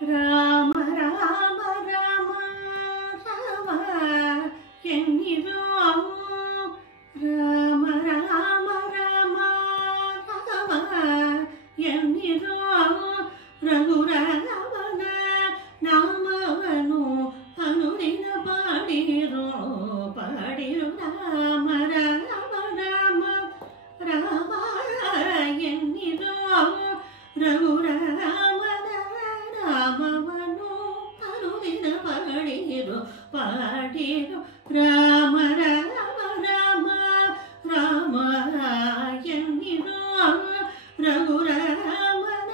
ರಾಮ ರಾಮ ರಾಮ ರಾಮ ಎನ್ನಿರೋ ರಾಮ ರಾಮ ರಾಮ ರಾಮ ಎನ್ನಿರೋ ರಘುರಾಮನ ನಾಮವನು ಅನುದಿನ ಪಾಡಿರೋ ರಾಮ ರಾಮ ರಾಮ ರಾಮ ಎನ್ನಿರೋ ರಘುರಾಮನ ನಾಮವನು ಅನುದಿನ ಪಾಡಿರೋ ರಾಮ ರಾಮ ರಾಮ ರಾಮ ಎನ್ನಿರೋ ರಘುರಾಮನ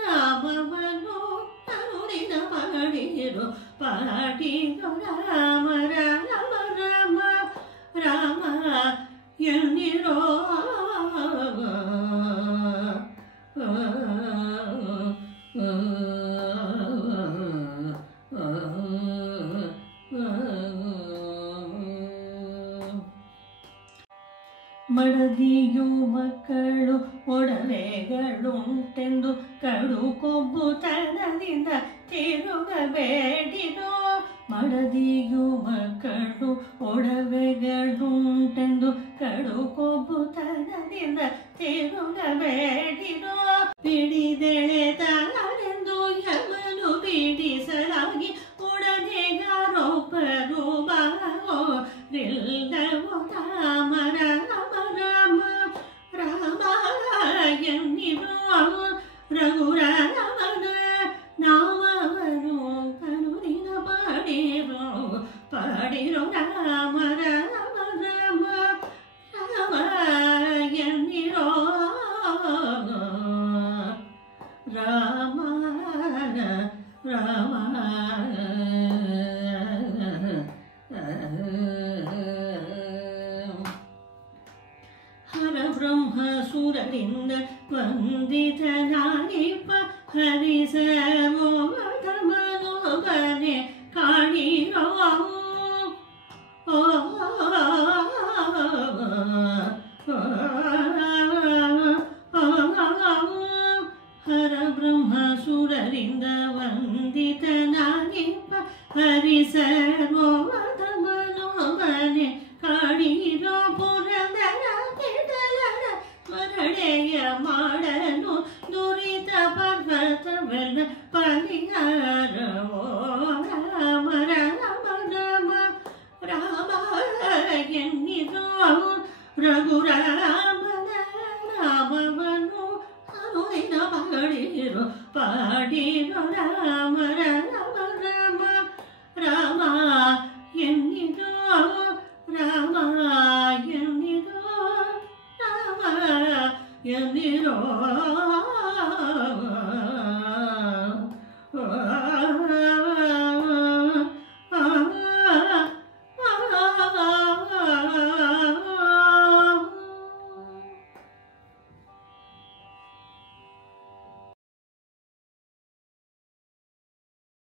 ನಾಮವನು ಅನುದಿನ ಪಾಡಿರೋ ರಾಮ ರಾಮ ರಾಮ ರಾಮ ಎನ್ನಿರೋ ಮಡದಿಯು ಮಕ್ಕಳು ಒಡವೆಗಳುಂಟೆಂದು ಕಡು ಕೊಬ್ಬುತನದಿಂದ ತಿರುಗಬೇಡಿರೋ ಮಡದಿಯು ಮಕ್ಕಳು ಒಡವೆಗಳುಂಟೆಂದು ಕಡು ಕೊಬ್ಬುತನದಿಂದ ತಿರುಗಬೇಡಿರೋ ಬಿಡಿದೆಳೆದರೆಂದು ಯಮನು ಬಿಡಿಸಲಾಗಿ ಒಡನೆಗಾರೊಬ್ಬರು ಬಾಗೋರಿಲ್ಲವೋ ರಾಮ ರಾಮ ರಾಮ ರಾಮ ಎನ್ನಿರೋ ರಘುರಾಮನ ನಾಮವನು ಅನುದಿನ ಪಾಡಿರೋ ರಾಮ ರಾಮ ರಾಮ ರಾಮ ಎನ್ನಿರೋ ರಾಮ ರಾಮ ಹರಬ್ರಹ್ಮ ಸುರರಿಂದ ವಂದಿತನಾಗಿಪ್ಪ ಹರಿಸರ್ವೋತ್ತಮನೊಬ್ಬನೇ ಕಾಣಿರೋ ಹರಬ್ರಹ್ಮ ಸುರರಿಂದ ವಂದಿತನಾಗಿಪ್ಪ ಹರಿಸರ್ವೋತ್ತಮನೊಬ್ಬನೇ ಕಾಣಿರೋ ಪುರಂದರ ವಿಠಲನ ಸ್ಮರಣೆಯ ಮಾಡಲು ದುರಿತ ಪರ್ವತವೆಲ್ಲ ಪರಿಹಾರವೋ ರಾಮ ರಾಮ ರಾಮ ರಾಮ ಎನ್ನಿರೋ ರಘುರಾಮನ ನಾಮವನ್ನು ಅನುದಿನ ಪಾಡಿರೋ ರಾಮ ರಾಮ ರಾಮ ರಾಮ ಎನ್ನಿರೋ ರಾಮ ಎನ್ನಿರೋ ರಾಮ ಎನ್ನಿರೋ